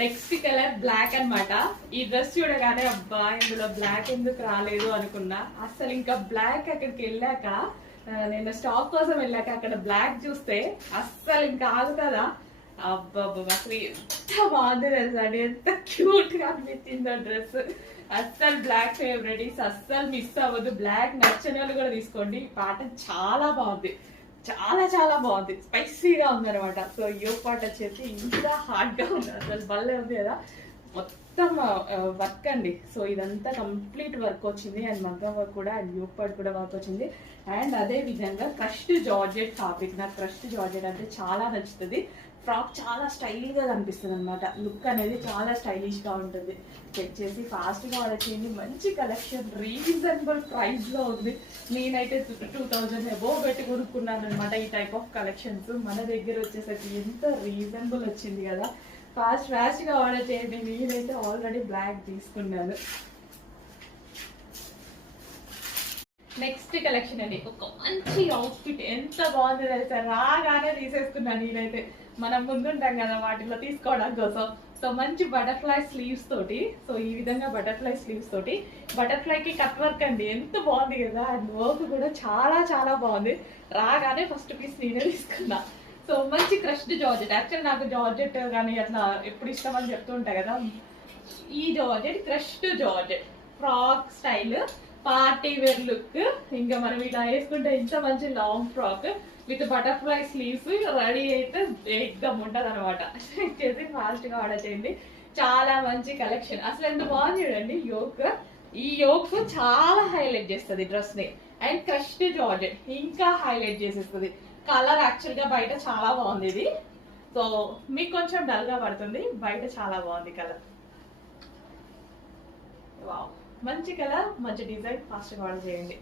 Next colour black అన్నమాట. ఈ dress చూడగానే అబ్బా ఇందులో బ్లాక్ ఎందుకు రాలేదు అనుకున్నా. అసలు ఇంకా బ్లాక్ అక్కడికి వెళ్ళాక, నేను స్టాక్ కోసం వెళ్ళాక అక్కడ బ్లాక్ చూస్తే అస్సలు ఇంకా ఆగుతుందా? అబ్బా అసలు ఎంత బాగుంది తెలుసా అండి, ఎంత క్యూట్ గా అనిపించింది ఆ డ్రెస్. అస్సలు బ్లాక్ ఫేవరెట్, అస్సలు మిస్ అవ్వదు. బ్లాక్ నచ్చిన వాళ్ళు కూడా తీసుకోండి. ఈ పాట చాలా బాగుంది, చాలా చాలా బాగుంది, స్పైసీగా ఉంది అనమాట. సో యోగ్ పార్ట్ వచ్చేసి ఇంకా హార్డ్ గా ఉంది, అసలు భలే ఉంది కదా. మొత్తం వర్క్ అండి. సో ఇదంతా కంప్లీట్ వర్క్ వచ్చింది, అండ్ మగ్గం వర్క్ కూడా, అండ్ యోగ్ పార్ట్ కూడా వర్క్ వచ్చింది. అండ్ అదే విధంగా క్రష్డ్ జార్జెట్ ఫ్యాబ్రిక్. నాకు క్రష్డ్ జార్జెట్ అంటే చాలా నచ్చుతుంది. ఫ్రాక్ చాలా స్టైల్ గా కనిపిస్తుంది అనమాట. లుక్ అనేది చాలా స్టైలిష్ గా ఉంటుంది. చెక్ చేసి ఫాస్ట్ గా ఆర్డర్ చేయండి. మంచి కలెక్షన్, రీజనబుల్ ప్రైస్ లో ఉంది. నేనైతే 2000 అబోవ్ పెట్టి కొనుక్కున్నాను అనమాట ఈ టైప్ ఆఫ్ కలెక్షన్స్. మన దగ్గర వచ్చేసరికి ఎంత రీజనబుల్ వచ్చింది కదా. ఫాస్ట్ గా ఆర్డర్ చేయండి. నేనైతే ఆల్రెడీ బ్లాక్ తీసుకున్నాను. నెక్స్ట్ కలెక్షన్ అండి, ఒక మంచి అవుట్ఫిట్, ఎంత బాగుంది తెలుసా. రాగానే తీసేసుకున్నాను నేనైతే. మనం ముందుంటాం కదా వాటిలో తీసుకోవడం కోసం. సో మంచి బటర్ఫ్లై స్లీవ్స్ తోటి, సో ఈ విధంగా బటర్ఫ్లై స్లీవ్స్ తోటి, బటర్ఫ్లై కి కట్ వర్క్ అండి, ఎంత బాగుంది కదా. అండ్ వర్క్ కూడా చాలా చాలా బాగుంది. రాగానే ఫస్ట్ పీస్ నేనే తీసుకున్నా. సో మంచి క్రష్డ్ జార్జెట్. యాక్చువల్ నాకు జార్జెట్ కానీ అట్లా ఎప్పుడు ఇష్టం అని చెప్తూ ఉంటాయి కదా. ఈ georgette crushed georgette frock style, party wear look. ఇంకా మనం ఇలా వేసుకుంటే ఇంత మంచి long frock with butterfly sleeves ready అయితే ఎగ్దమ్ ఉంటది అనమాట. చేసి ఫాస్ట్ గా ఆర్డర్ చేయండి. చాలా మంచి కలెక్షన్, అసలు ఎంత బాగుంది చూడండి. యోక్, ఈ యోక్ చాలా హైలైట్ చేస్తుంది డ్రెస్ ని. అండ్ క్రష్డ్ జార్జెట్ ఇంకా హైలైట్ చేసేస్తుంది. కలర్ యాక్చువల్ గా బయట చాలా బాగుంది ఇది. సో మీకు కొంచెం డల్ గా పడుతుంది, బయట చాలా బాగుంది కలర్. వావ్, మంచి కలర్, మంచి డిజైన్, ఫాస్ట్ గా ఆర్డర్ చేయండి.